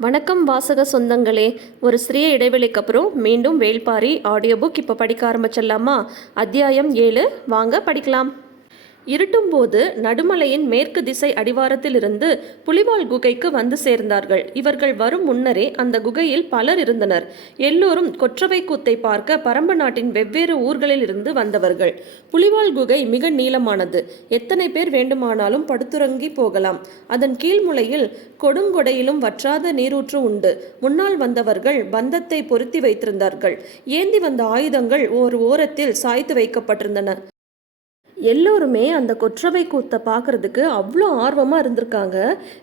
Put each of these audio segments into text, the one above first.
வணக்கம் வாசக சொந்தங்களே ஒரு சிறிய இடைவெளிக்கு அப்புறம் மீண்டும் வேள்பாரி ஆடியோ புக் இப்போ படிக்க ஆரம்பிச்சிடலாமா? அத்தியாயம் ஏழு வாங்க படிக்கலாம். இருட்டும் போது நடுமலையின் மேற்கு திசை அடிவாரத்திலிருந்து புலிவால் குகைக்கு வந்து சேர்ந்தார்கள். இவர்கள் வரும் முன்னரே அந்த குகையில் பலர் இருந்தனர். எல்லோரும் கொற்றவை கூத்தை பார்க்க பரம்பு நாட்டின் வெவ்வேறு ஊர்களில் இருந்து வந்தவர்கள். புலிவால் குகை மிக நீளமானது. எத்தனை பேர் வேண்டுமானாலும் படுத்துறங்கி போகலாம். அதன் கீழ்முலையில் கொடுங்கொடையிலும் வற்றாத நீரூற்று உண்டு. முன்னால் வந்தவர்கள் பந்தத்தை பொருத்தி வைத்திருந்தார்கள். ஏந்தி வந்த ஆயுதங்கள் ஓர் ஓரத்தில் சாய்த்து வைக்கப்பட்டிருந்தன. எல்லோருமே அந்த கொற்றவை கூத்தை பார்க்கறதுக்கு அவ்வளோ ஆர்வமாக இருந்திருக்காங்க.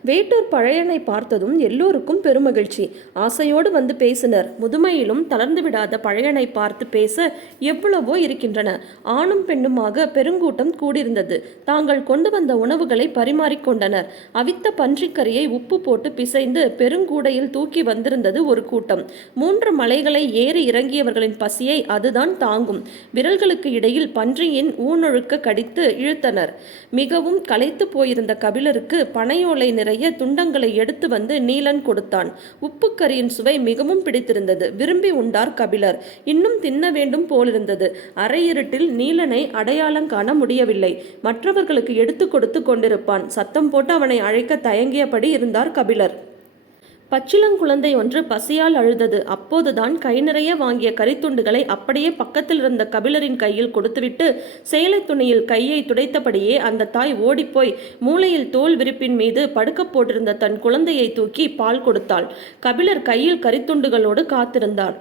வேட்டூர் பழையனை பார்த்ததும் எல்லோருக்கும் பெருமகிழ்ச்சி. ஆசையோடு வந்து பேசினர். முதுமையிலும் தளர்ந்து விடாத பழையனை பார்த்து பேச எவ்வளவோ இருக்கின்றன. ஆணும் பெண்ணுமாக பெருங்கூட்டம் கூடியிருந்தது. தாங்கள் கொண்டு வந்த உணவுகளை பரிமாறிக்கொண்டனர் அவித்த பன்றிக்கறியை உப்பு போட்டு பிசைந்து பெருங்கூடையில் தூக்கி வந்திருந்தது ஒரு கூட்டம். மூன்று மலைகளை ஏறி இறங்கியவர்களின் பசியை அதுதான் தாங்கும். விரல்களுக்கு இடையில் பன்றியின் ஊனொழுக்க கடித்து இழுத்தனர். மிகவும் களைத்து போயிருந்த கபிலருக்கு பனையோலை நிறைய துண்டங்களை எடுத்து வந்து நீலன் கொடுத்தான். உப்புக்கரியின் சுவை மிகவும் பிடித்திருந்தது. விரும்பி உண்டார் கபிலர். இன்னும் தின்ன வேண்டும் போலிருந்தது. அரையிருட்டில் நீலனை அடையாளம் காண முடியவில்லை. மற்றவர்களுக்கு எடுத்து கொடுத்து கொண்டிருப்பான். சத்தம் போட்டு அவனை அழைக்க தயங்கியபடி இருந்தார் கபிலர். பச்சிளங்குழந்தை ஒன்று பசியால் அழுதது. அப்போதுதான் கை நிறைய வாங்கிய கரித்துண்டுகளை அப்படியே பக்கத்தில் இருந்த கபிலரின் கையில் கொடுத்துவிட்டு சேலை துணியில் கையை துடைத்தபடியே அந்த தாய் ஓடிப்போய் மூளையில் தோல் விரிப்பின் மீது படுக்கப் போட்டிருந்த தன் குழந்தையை தூக்கி பால் கொடுத்தாள். கபிலர் கையில் கரித்துண்டுகளோடு காத்திருந்தார்.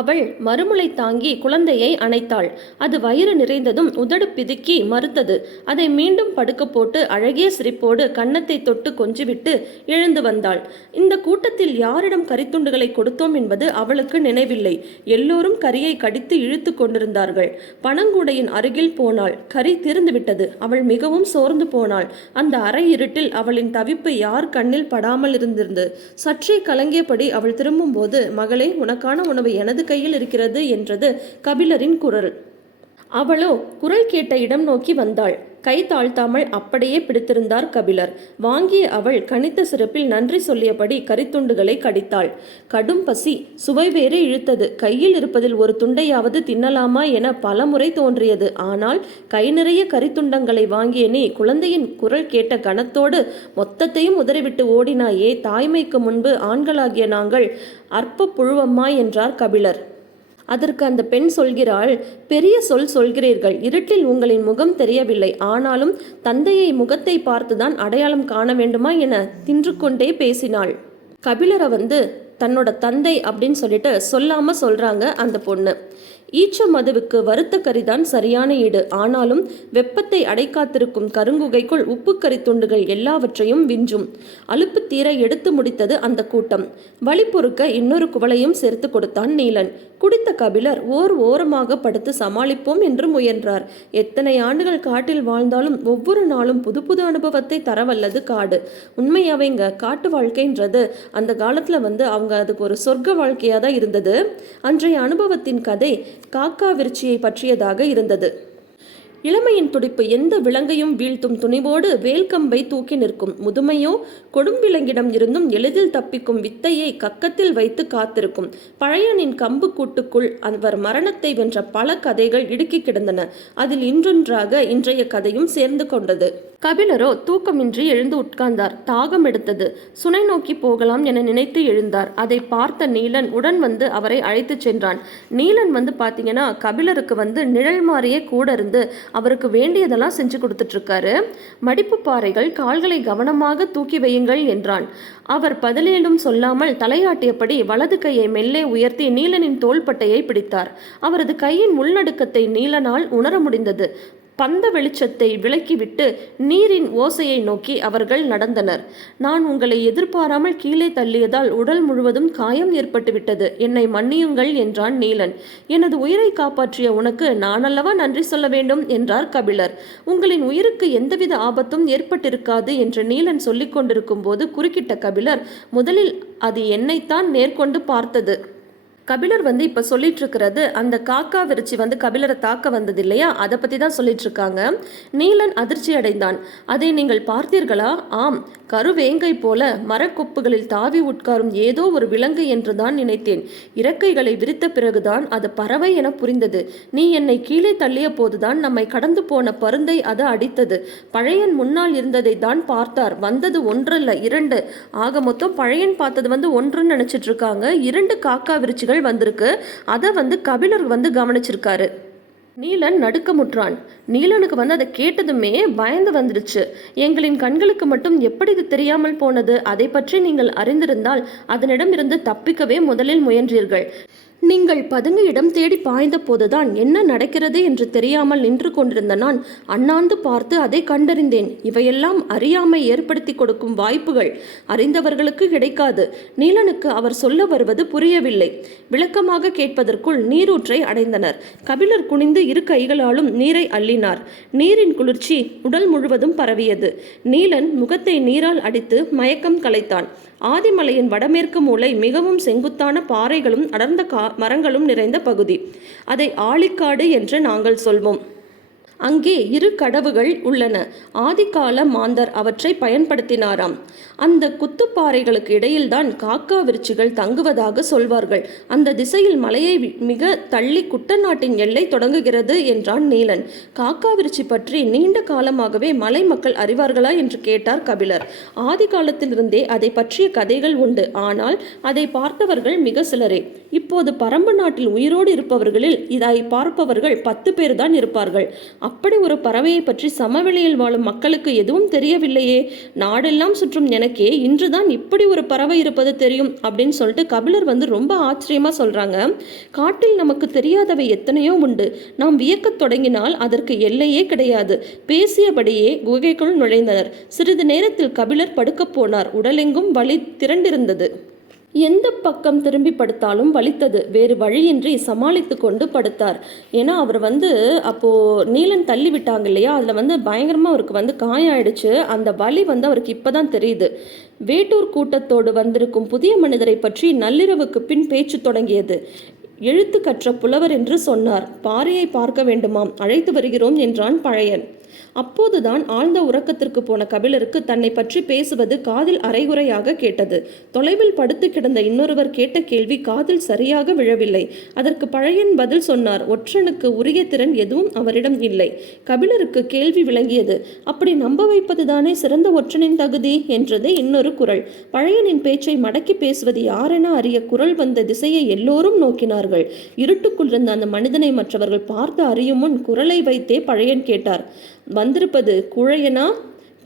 அவள் மறுமுளை தாங்கி குழந்தையை அணைத்தாள். அது வயிறு நிறைந்ததும் உதடு பிதுக்கி மறுத்தது. அதை மீண்டும் படுக்க போட்டு அழகிய சிரிப்போடு கன்னத்தை தொட்டு கொஞ்சிவிட்டு எழுந்து வந்தாள். இந்த கூட்டத்தில் யாரிடம் கரித்துண்டுகளை கொடுத்தோம் என்பது அவளுக்கு நினைவில்லை. எல்லோரும் கரியை கடித்து இழுத்து கொண்டிருந்தார்கள். பனங்கூடையின் அருகில் போனாள். கரி திறந்துவிட்டது. அவள் மிகவும் சோர்ந்து போனாள். அந்த அறை இருட்டில் அவளின் தவிப்பு யார் கண்ணில் படாமல் இருந்திருந்து. சற்றே கலங்கியபடி அவள் திரும்பும்போது மகளே உனக்கான உணவு எனது கையில் இருக்கிறது என்றது கபிலரின் குரல். அவளோ குரல் கேட்ட இடம் நோக்கி வந்தாள். கை தாழ்த்தாமல் அப்படியே பிடித்திருந்தார் கபிலர். வாங்கிய அவள் கணித்த சிறப்பில் நன்றி சொல்லியபடி கரித்துண்டுகளை கடித்தாள். கடும் பசி சுவை வேறு இழுத்தது. கையில் இருப்பதில் ஒரு துண்டையாவது தின்னலாமா என பலமுறை தோன்றியது. ஆனால் கை நிறைய கரித்துண்டங்களை வாங்கிய நீ குழந்தையின் குரல் கேட்ட கணத்தோடு மொத்தத்தையும் உதறிவிட்டு ஓடினாயே. தாய்மைக்கு முன்பு ஆண்களாகிய நாங்கள் அற்ப புழுவம்மா என்றார் கபிலர். அதற்கு அந்த பெண் சொல்கிறாள் பெரிய சொல் சொல்கிறீர்கள். இருட்டில் உங்களின் முகம் தெரியவில்லை. ஆனாலும் தந்தையை முகத்தை பார்த்துதான் அடையாளம் காண வேண்டுமா என தின்று கொண்டே பேசினாள். கபிலரை வந்து தன்னோட தந்தை அப்படின்னு சொல்லிட்டு சொல்லாம சொல்றாங்க அந்த பொண்ணு. ஈச்ச மதுவுக்கு வறுத்த கறிதான் சரியான ஈடு. ஆனாலும் வெப்பத்தை அடைக்காத்திருக்கும் கருங்குகைக்குள் உப்புக்கறி துண்டுகள் எல்லாவற்றையும் விஞ்சும். அலுப்பு தீர எடுத்து முடித்தது அந்த கூட்டம். வழி பொறுக்க இன்னொரு குவளையும் சேர்த்து கொடுத்தான் நீலன். குடித்த கபிலர் ஓர் ஓரமாக படுத்து சமாளிப்போம் என்று முயன்றார். எத்தனை ஆண்டுகள் காட்டில் வாழ்ந்தாலும் ஒவ்வொரு நாளும் புது புது அனுபவத்தை தரவல்லது காடு. உண்மையாவேங்க காட்டு வாழ்க்கைன்றது. அந்த காலத்தில் வந்து அவங்க அதுக்கு ஒரு சொர்க்க வாழ்க்கையாக தான் இருந்தது. அன்றைய அனுபவத்தின் கதை காக்கா விருச்சியை பற்றியதாக இருந்தது. இளமையின் துடிப்பு எந்த விலங்கையும் வீழ்த்தும் துணிவோடு வேல்கம்பை தூக்கி நிற்கும். முதுமையோ கொடும்பிலங்கிடம் இருந்தும் எளிதில் தப்பிக்கும் வித்தையை கக்கத்தில் வைத்து காத்திருக்கும். பழையனின் கம்பு கூட்டுக்குள் அவர் மரணத்தை வென்ற பல கதைகள் இடுக்கி கிடந்தன. அதில் இன்றொன்றாக இன்றைய கதையும் சேர்ந்து கொண்டது. கபிலரோ தூக்கமின்றி எழுந்து உட்கார்ந்தார். தாகம் எடுத்தது. சுனை நோக்கி போகலாம் என நினைத்து எழுந்தார். அதை பார்த்த நீலன் உடன் வந்து அவரை அழைத்துச் சென்றான். நீலன் வந்து பார்த்தீங்கன்னா கபிலருக்கு வந்து நிழல் மாறியே கூட இருந்து அவருக்கு வேண்டியதெல்லாம் செஞ்சு கொடுத்துட்ருக்காரு. மடிப்பு பாறைகள் கால்களை கவனமாக தூக்கி வையுங்கள் என்றான். அவர் பதிலேலும் சொல்லாமல் தலையாட்டியபடி வலது கையை மெல்லே உயர்த்தி நீலனின் தோள்பட்டையை பிடித்தார். அவரது கையின் உள்நடுக்கத்தை நீலனால் உணர முடிந்தது. பந்த வெளிச்சத்தை விலக்கிவிட்டு நீரின் ஓசையை நோக்கி அவர்கள் நடந்தனர். நான் உங்களை எதிர்பாராமல் கீழே தள்ளியதால் உடல் முழுவதும் காயம் ஏற்பட்டுவிட்டது. என்னை மன்னியுங்கள் என்றான் நீலன். எனது உயிரை காப்பாற்றிய உனக்கு நானல்லவா நன்றி சொல்ல வேண்டும் என்றார் கபிலர். உங்களின் உயிருக்கு எந்தவித ஆபத்தும் ஏற்பட்டிருக்காது என்று நீலன் சொல்லிக் கொண்டிருக்கும் போது குறுக்கிட்ட கபிலர் முதலில் அது என்னைத்தான் நேர்கொண்டு பார்த்தது. கபிலர் வந்து இப்போ சொல்லிட்டு இருக்கிறது அந்த காக்கா விரிச்சி வந்து கபிலரை தாக்க வந்தது இல்லையா அதை பற்றி தான் சொல்லிட்டு இருக்காங்க நீலன் அதிர்ச்சி அடைந்தான். அதை நீங்கள் பார்த்தீர்களா? ஆம் கருவேங்கை போல மரக்கொப்புகளில் தாவி உட்காரும் ஏதோ ஒரு விலங்கு என்று தான் நினைத்தேன். இறக்கைகளை விரித்த பிறகுதான் அது பறவை என புரிந்தது. நீ என்னை கீழே தள்ளிய போதுதான் நம்மை கடந்து போன பருந்தை அது அடித்தது. பழையன் முன்னால் இருந்ததை தான் பார்த்தார். வந்தது ஒன்றல்ல இரண்டு. ஆக மொத்தம் பழையன் பார்த்தது வந்து ஒன்றுன்னு நினைச்சிட்டு இருக்காங்க இரண்டு காக்கா விரிச்சிகள் வந்திருக்கு. அதை வந்து கபிலர் வந்து கவனிச்சிருக்காரு. நீலன் நடுக்கமுற்றான். நீலனுக்கு வந்து அதை கேட்டதுமே பயந்து வந்துடுச்சு எங்களின் கண்களுக்கு மட்டும் எப்படி இது தெரியாமல் போனது? அதை பற்றி நீங்கள் அறிந்திருந்தால் அதனிடமிருந்து தப்பிக்கவே முதலில் முயன்றீர்கள். நீங்கள் பதுங்கு இடம் தேடி பாய்ந்த போதுதான் என்ன நடக்கிறது என்று தெரியாமல் நின்று கொண்டிருந்த நான் அண்ணாந்து பார்த்து அதை கண்டறிந்தேன். இவையெல்லாம் அறியாமை ஏற்படுத்தி கொடுக்கும் வாய்ப்புகள் அறிந்தவர்களுக்கு கிடைக்காது. நீலனுக்கு அவர் சொல்ல வருவது புரியவில்லை. விளக்கமாக கேட்பதற்குள் நீரூற்றை அடைந்தனர். கபிலர் குனிந்து இரு கைகளாலும் நீரை அள்ளினார். நீரின் குளிர்ச்சி உடல் முழுவதும் பரவியது. நீலன் முகத்தை நீரால் அடித்து மயக்கம் கலைத்தான். ஆதிமலையின் வடமேற்கு மூலை மிகவும் செங்குத்தான பாறைகளும் அடர்ந்த கா மரங்களும் நிறைந்த பகுதி. அதை ஆழிக்காடு என்று நாங்கள் சொல்வோம். அங்கே இரு கடவுகள் உள்ளன. ஆதிகால மாந்தர் அவற்றை பயன்படுத்தினாராம். அந்த குத்துப்பாறைகளுக்கு இடையில்தான் காக்கா விருச்சிகள் தங்குவதாக சொல்வார்கள். அந்த திசையில் மலையை மிக தள்ளி குட்டநாட்டின் எல்லை தொடங்குகிறது என்றான் நீலன். காக்கா விருச்சி பற்றி நீண்ட காலமாகவே மலை மக்கள் அறிவார்களா என்று கேட்டார் கபிலர். ஆதி காலத்திலிருந்தே அதை பற்றிய கதைகள் உண்டு. ஆனால் அதை பார்த்தவர்கள் மிக சிலரே. இப்போது பரம்பு நாட்டில் உயிரோடு இருப்பவர்களில் இதை பார்ப்பவர்கள் பத்து பேர் தான் இருப்பார்கள். அப்படி ஒரு பறவையை பற்றி சமவெளியில் வாழும் மக்களுக்கு எதுவும் தெரியவில்லையே. நாடெல்லாம் சுற்றும் எனக்கே இன்றுதான் இப்படி ஒரு பறவை இருப்பது தெரியும் அப்படின்னு சொல்லிட்டு கபிலர் வந்து ரொம்ப ஆச்சரியமா சொல்றாங்க. காட்டில் நமக்கு தெரியாதவை எத்தனையோ உண்டு. நாம் வியக்கத் தொடங்கினால் அதற்கு எல்லையே கிடையாது. பேசியபடியே குகைக்குள் நுழைந்தனர். சிறிது நேரத்தில் கபிலர் படுக்கப் போனார். உடலெங்கும் வலி திரண்டிருந்தது. எந்த பக்கம் திரும்பி படுத்தாலும் வலித்தது. வேறு வழியின்றி சமாளித்து கொண்டு படுத்தார். ஏன்னா அவர் வந்து அப்போது நீலன் தள்ளி விட்டாங்க இல்லையா? அதில் வந்து பயங்கரமாக அவருக்கு வந்து காயம் ஆயிடுச்சு அந்த வலி வந்து அவருக்கு இப்போ தான் தெரியுது. வேட்டூர் கூட்டத்தோடு வந்திருக்கும் புதிய மனிதரை பற்றி நள்ளிரவுக்கு பின் பேச்சு தொடங்கியது. எழுத்து கற்ற புலவர் என்று சொன்னார். பாரியை பார்க்க வேண்டுமாம். அழைத்து வருகிறோம் என்றான் பழையன். அப்போதுதான் ஆழ்ந்த உறக்கத்திற்கு போன கபிலருக்கு தன்னை பற்றி பேசுவது காதில் அரைகுறையாக கேட்டது. தொலைவில் படுத்து கிடந்த இன்னொருவர் கேட்ட கேள்வி காதில் சரியாக விழவில்லை. அதற்கு பழையன் பதில் சொன்னார் ஒற்றனுக்கு உரிய திறன் எதுவும் அவரிடம் இல்லை. கபிலருக்கு கேள்வி விளங்கியது அப்படி நம்ப வைப்பதுதானே சிறந்த ஒற்றனின் தகுதி? என்றது இன்னொரு குரல். பழையனின் பேச்சை மடக்கி பேசுவது யாரென அறிய குரல் வந்த திசையை எல்லோரும் நோக்கினார்கள். இருட்டுக்குள் இருந்த அந்த மனிதனை மற்றவர்கள் பார்த்து அறியும் முன் குரலை வைத்தே பழையன் கேட்டார் வந்திருப்பது குழையனா?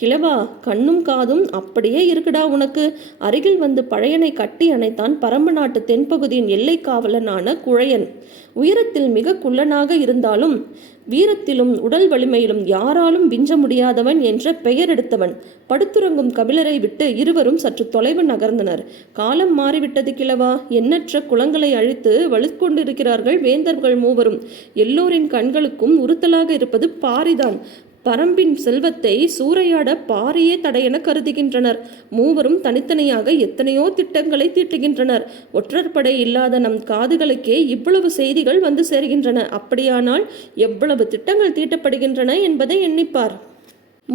கிழவா கண்ணும் காதும் அப்படியே இருக்குடா உனக்கு. அருகில் வந்து பழையனை கட்டி அணைத்தான் பரம்பு நாட்டு தென்பகுதியின் எல்லை காவலனான குழையன். உயரத்தில் மிக குள்ளனாக இருந்தாலும் வீரத்திலும் உடல் வலிமையிலும் யாராலும் விஞ்ச முடியாதவன் என்ற பெயர் எடுத்தவன். படுத்துறங்கும் கபிலரை விட்டு இருவரும் சற்று தொலைவு நகர்ந்தனர். காலம் மாறிவிட்டது கிழவா. எண்ணற்ற குளங்களை அழித்து வலுக்கொண்டிருக்கிறார்கள் வேந்தர்கள் மூவரும். எல்லோரின் கண்களுக்கும் உறுத்தலாக இருப்பது பாரிதான். பரம்பின் செல்வத்தை சூறையாட பாரியே தடையென கருதுகின்றனர். மூவரும் தனித்தனியாக எத்தனையோ திட்டங்களை தீட்டுகின்றனர். ஒற்றற்படை இல்லாத நம் காதுகளுக்கே இவ்வளவு செய்திகள் வந்து சேர்கின்றன. அப்படியானால் எவ்வளவு திட்டங்கள் தீட்டப்படுகின்றன என்பதை எண்ணிப்பார்.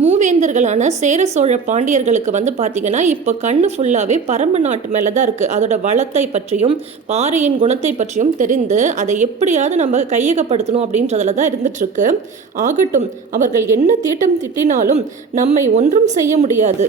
மூவேந்தர்களான சேர சோழ பாண்டியர்களுக்கு வந்து பார்த்தீங்கன்னா இப்போ கண்ணு ஃபுல்லாகவே பரம்பு நாட்டு மேலே தான் இருக்குது அதோட வளத்தை பற்றியும் பாறையின் குணத்தை பற்றியும் தெரிந்து அதை எப்படியாவது நம்ம கையகப்படுத்தணும் அப்படின்றதுல தான் இருந்துட்டுருக்கு. ஆகட்டும் அவர்கள் என்ன தீட்டம் திட்டினாலும் நம்மை ஒன்றும் செய்ய முடியாது.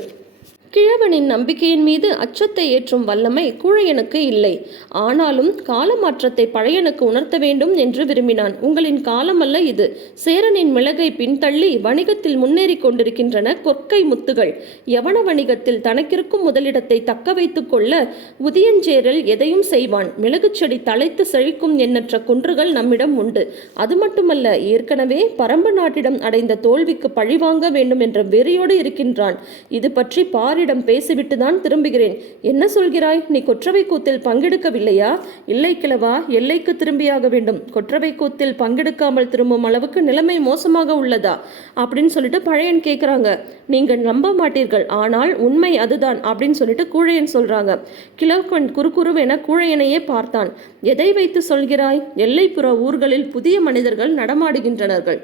கிழவனின் நம்பிக்கையின் மீது அச்சத்தை ஏற்றும் வல்லமை குழையனுக்கு இல்லை. ஆனாலும் காலமாற்றத்தை பழையனுக்கு உணர்த்த வேண்டும் என்று விரும்பினான். உங்களின் காலமல்ல இது. சேரனின் மிளகை பின்தள்ளி வணிகத்தில் முன்னேறி கொண்டிருக்கின்றன கொற்கை முத்துகள். யவன வணிகத்தில் தனக்கிருக்கும் முதலிடத்தை தக்க வைத்துக் கொள்ள உதியஞ்சேரல் எதையும் செய்வான். மிளகுச் செடி தலைத்து செழிக்கும் எண்ணற்ற குன்றுகள் நம்மிடம் உண்டு. அது மட்டுமல்ல ஏற்கனவே பரம்பு நாட்டிடம் அடைந்த தோல்விக்கு பழிவாங்க வேண்டும் என்ற வெறியோடு இருக்கின்றான். இது பற்றி பாரி அம்மாவிடம் பேசிவிட்டு தான் திரும்புகிறேன். என்ன சொல்கிறாய்? நீ கொற்றவை கூத்தில் பங்கெடுக்கவில்லையா? இல்லை கிழவா எல்லைக்கு திரும்பியாக வேண்டும். கொற்றவை கூத்தில் பங்கெடுக்காமல் திரும்பும் அளவுக்கு நிலைமை மோசமாக உள்ளதா? அப்படின்னு சொல்லிட்டு பழையன் கேட்குறாங்க நீங்கள் நம்ப மாட்டீர்கள். ஆனால் உண்மை அதுதான் அப்படின்னு சொல்லிட்டு கூழையன் சொல்றாங்க. கிழவன் குறுகுருவென கூழையனையே பார்த்தான். எதை வைத்து சொல்கிறாய்? எல்லைப்புற ஊர்களில் புதிய மனிதர்கள் நடமாடுகின்றனர்கள்.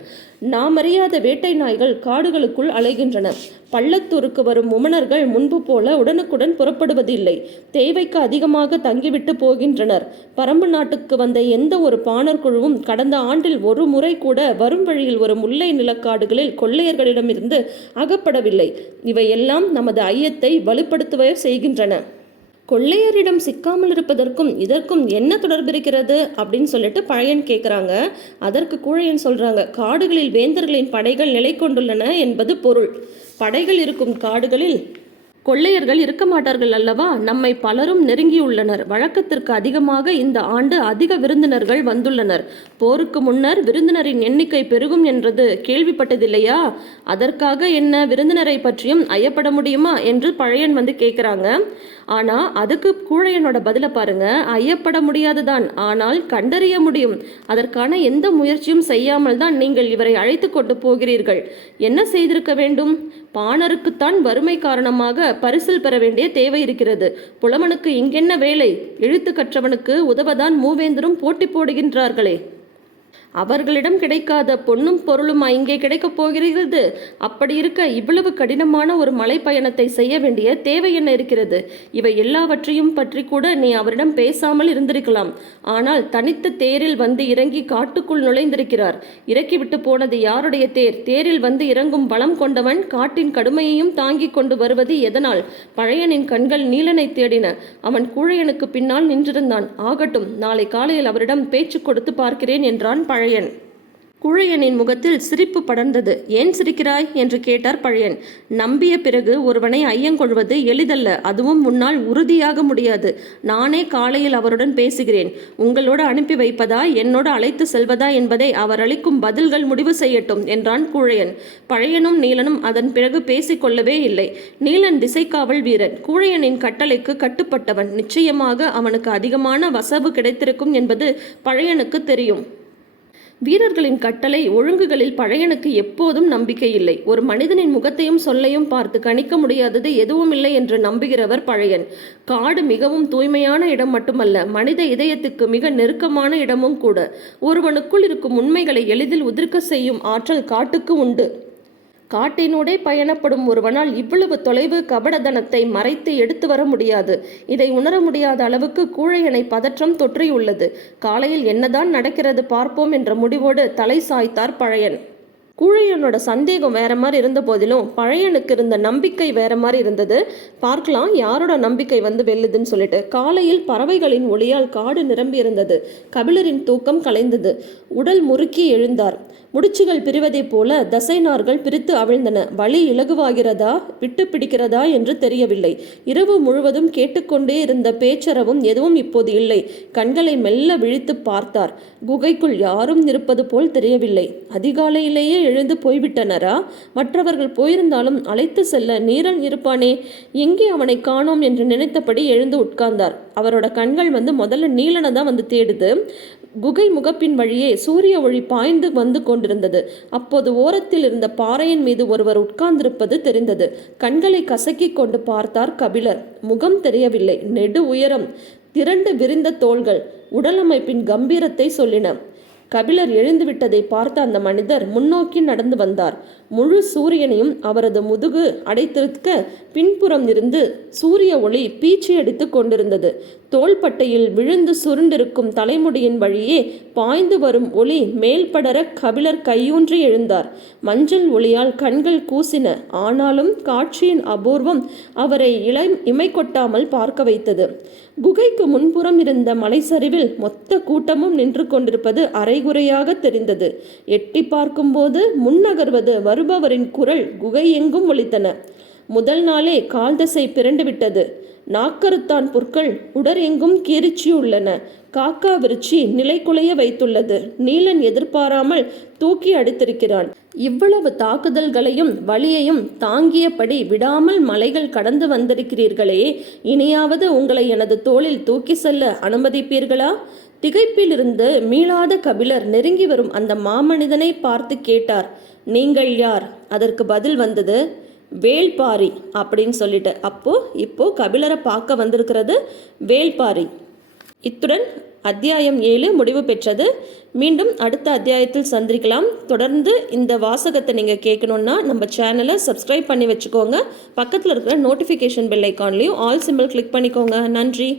நாம் அறியாத வேட்டை நாய்கள் காடுகளுக்குள் அலைகின்றன. பள்ளத்தூருக்கு வரும் முமணர்கள் முன்பு போல உடனுக்குடன் புறப்படுவதில்லை. தேவைக்கு அதிகமாக தங்கிவிட்டு போகின்றனர். பரம்பு நாட்டுக்கு வந்த எந்த ஒரு பாணர் குழுவும் கடந்த ஆண்டில் ஒரு முறை கூட வரும் வழியில் ஒரு முல்லை நிலக்காடுகளில் கொள்ளையர்களிடமிருந்து அகப்படவில்லை. இவையெல்லாம் நமது ஐயத்தை வலுப்படுத்துவ செய்கின்றன. கொள்ளையரிடம் சிக்காமல் இருப்பதற்கும் இதற்கும் என்ன தொடர்பு இருக்கிறது? அப்படின்னு சொல்லிட்டு பழையன் கேட்குறாங்க அதற்கு கூழையன் சொல்கிறாங்க காடுகளில் வேந்தர்களின் படைகள் நிலை கொண்டுள்ளன என்பது பொருள். படைகள் இருக்கும் காடுகளில் கொள்ளையர்கள் இருக்க மாட்டார்கள் அல்லவா? நம்மை பலரும் நெருங்கியுள்ளனர். வழக்கத்திற்கு அதிகமாக இந்த ஆண்டு அதிக விருந்தினர்கள் வந்துள்ளனர். போருக்கு முன்னர் விருந்தினரின் எண்ணிக்கை பெருகும் என்றது கேள்விப்பட்டதில்லையா? அதற்காக என்ன விருந்தினரை பற்றியும் ஐயப்பட முடியுமா என்று பழையன் வந்து கேட்குறாங்க. ஆனால் அதுக்கு கூழையனோட பதிலை பாருங்க. ஐயப்பட முடியாதுதான். ஆனால் கண்டறிய முடியும். அதற்கான எந்த முயற்சியும் செய்யாமல் தான் நீங்கள் இவரை அழைத்து கொண்டு போகிறீர்கள். என்ன செய்திருக்க வேண்டும்? பாணருக்குத்தான் வறுமை காரணமாக பரிசில் பெற வேண்டிய தேவை இருக்கிறது. புலவனுக்கு இங்கென்ன வேலை? எழுத்து கற்றவனுக்கு உதவதான் மூவேந்தரும் போட்டி போடுகின்றார்களே. அவர்களிடம் கிடைக்காத பொன்னும் பொருளுமா இங்கே கிடைக்கப் போகிறது. அப்படி இருக்க இவ்வளவு கடினமான ஒரு மலை பயணத்தை செய்ய வேண்டிய தேவை என்ன இருக்கிறது? இவை எல்லாவற்றையும் பற்றி கூட நீ அவரிடம் பேசாமல் இருந்திருக்கலாம். ஆனால் தனித்த தேரில் வந்து இறங்கி காட்டுக்குள் நுழைந்திருக்கிறார். இறக்கிவிட்டு போனது யாருடைய தேர்? தேரில் வந்து இறங்கும் பலம் கொண்டவன் காட்டின் கடுமையையும் தாங்கிக் கொண்டு வருவது எதனால்? பழையனின் கண்கள் நீலனை தேடின. அவன் கூழையனுக்கு பின்னால் நின்றிருந்தான். ஆகட்டும் நாளை காலையில் அவரிடம் பேச்சு கொடுத்து பார்க்கிறேன் என்றான் பழ பழையன். குழையனின் முகத்தில் சிரிப்பு படர்ந்தது. ஏன் சிரிக்கிறாய்? என்று கேட்டார் பழையன். நம்பிய பிறகு ஒருவனை ஐயங்கொள்வது எளிதல்ல. அதுவும் முன்னால் உறுதியாக முடியாது. நானே காலையில் அவருடன் பேசுகிறேன். உங்களோடு அனுப்பி வைப்பதா? என்னோடு அழைத்து செல்வதா என்பதை அவர் அளிக்கும் பதில்கள் முடிவு செய்யட்டும் என்றான் கூழையன். பழையனும் நீலனும் அதன் பிறகு பேசிக்கொள்ளவே இல்லை. நீலன் திசைக்காவல் வீரன். கூழையனின் கட்டளைக்கு கட்டுப்பட்டவன். நிச்சயமாக அவனுக்கு அதிகமான வசவு கிடைத்திருக்கும் என்பது பழையனுக்கு தெரியும். வீரர்களின் கட்டளை ஒழுங்குகளில் பழையனுக்கு எப்போதும் நம்பிக்கை இல்லை. ஒரு மனிதனின் முகத்தையும் சொல்லையும் பார்த்து கணிக்க முடியாதது எதுவும் இல்லை என்று நம்புகிறவர் பழையன். காடு மிகவும் தூய்மையான இடம் மட்டுமல்ல மனித இதயத்துக்கு மிக நெருக்கமான இடமும் கூட. ஒருவனுக்குள் இருக்கும் உண்மைகளை எளிதில் உதிர்க்க செய்யும் ஆற்றல் காட்டுக்கு உண்டு. காட்டினூடே பயணப்படும் ஒருவனால் இவ்வளவு தொலைவு கபடதனத்தை மறைத்து எடுத்து வர முடியாது. இதை உணர முடியாத அளவுக்கு கூழையனை பதற்றம் தொற்றியுள்ளது. காலையில் என்னதான் நடக்கிறது பார்ப்போம் என்ற முடிவோடு தலை சாய்த்தார் பழையன். கூழையனோட சந்தேகம் வேற மாதிரி இருந்த போதிலும் பழையனுக்கு இருந்த நம்பிக்கை வேற மாதிரி இருந்தது. பார்க்கலாம் யாரோட நம்பிக்கை வந்து வெல்லுதுன்னு சொல்லிட்டு. காலையில் பறவைகளின் ஒளியால் காடு நிரம்பி இருந்தது கபிலரின் தூக்கம் கலைந்தது. உடல் முறுக்கி எழுந்தார். முடிச்சுகள் பிரிவதைப் போல தசைநார்கள் பிரித்து அவிழ்ந்தன. வலி இலகுவாகிறதா? விட்டு பிடிக்கிறதா என்று தெரியவில்லை. இரவு முழுவதும் கேட்டுக்கொண்டே இருந்த பேச்சரவும் எதுவும் இப்போது இல்லை. கண்களை மெல்ல விழித்து பார்த்தார். குகைக்குள் யாரும் இருப்பது போல் தெரியவில்லை. அதிகாலையிலேயே எழுந்து போய்விட்டனரா? மற்றவர்கள் போயிருந்தாலும் அழைத்து செல்ல நீரன் இருப்பானே? எங்கே அவனை காணோம் என்று நினைத்தபடி எழுந்து உட்கார்ந்தார். அவரோட கண்கள் வந்து முதல்ல நீலனை தான் வந்து தேடுது. குகை முகப்பின் வழியே சூரிய ஒளி பாய்ந்து வந்து கொண்டிருந்தது. அப்போது ஓரத்தில் இருந்த பாறையின் மீது ஒருவர் உட்கார்ந்திருப்பது தெரிந்தது. கண்களை கசக்கி கொண்டு பார்த்தார் கபிலர். முகம் தெரியவில்லை. நெடு உயரம். திரண்டு விரிந்த தோள்கள். உடலமைப்பின் கம்பீரத்தை சொல்லின. கபிலர் எழுந்துவிட்டதை பார்த்த அந்த மனிதர் முன்னோக்கி நடந்து வந்தார். முழு சூரியனையும் அவரது முதுகு அடைத்திருக்க பின்புறம் இருந்து சூரிய ஒளி பீச்சி அடித்து கொண்டிருந்தது. தோள்பட்டையில் விழுந்து சுருண்டிருக்கும் தலைமுடியின் வழியே பாய்ந்து வரும் ஒளி மேல்படர கபிலர் கையூன்றி எழுந்தார். மஞ்சள் ஒளியால் கண்கள் கூசின ஆனாலும் காட்சியின் அபூர்வம் அவரை இளை இமை கொட்டாமல் பார்க்க வைத்தது. குகைக்கு முன்புறம் இருந்த மலைச்சரிவில் மொத்த கூட்டமும் நின்று கொண்டிருப்பது அறிகுறையாக தெரிந்தது. எட்டி பார்க்கும்போது முன்னகர்வது வருபவரின் குரல் குகை எங்கும் ஒலித்தன. முதல் நாளே கால் தசை பிறண்டு விட்டது. நாக்கருத்தான் புற்கள் உடர் உடறெங்கும் கீரிச்சியுள்ளன காக்கா விருச்சி நிலைகுலைய வைத்துள்ளது. நீலன் எதிர்பாராமல் தூக்கி அடித்திருக்கிறான். இவ்வளவு தாக்குதல்களையும் வலியையும் தாங்கியபடி விடாமல் மலைகள் கடந்து வந்திருக்கிறீர்களே இனியாவது உங்களை எனது தோளில் தூக்கி செல்ல அனுமதிப்பீர்களா? திகைப்பிலிருந்து மீளாத கபிலர் நெருங்கி வரும் அந்த மாமனிதனை பார்த்து கேட்டார் நீங்கள் யார்? அதற்கு பதில் வந்தது வேள்பாரி அப்படின்னு சொல்லிட்டு. அப்போ இப்போ கபிலரை பார்க்க வந்திருக்கிறது வேள்பாரி. இத்துடன் அத்தியாயம் ஏழு முடிவு பெற்றது. மீண்டும் அடுத்த அத்தியாயத்தில் சந்திக்கலாம். தொடர்ந்து இந்த வாசகத்தை நீங்கள் கேட்கணுன்னா நம்ம சேனலை சப்ஸ்கிரைப் பண்ணி வச்சுக்கோங்க. பக்கத்தில் இருக்கிற நோட்டிஃபிகேஷன் பெல் ஐக்கான்லேயும் ஆல் சிம்பிள் கிளிக் பண்ணிக்கோங்க. நன்றி.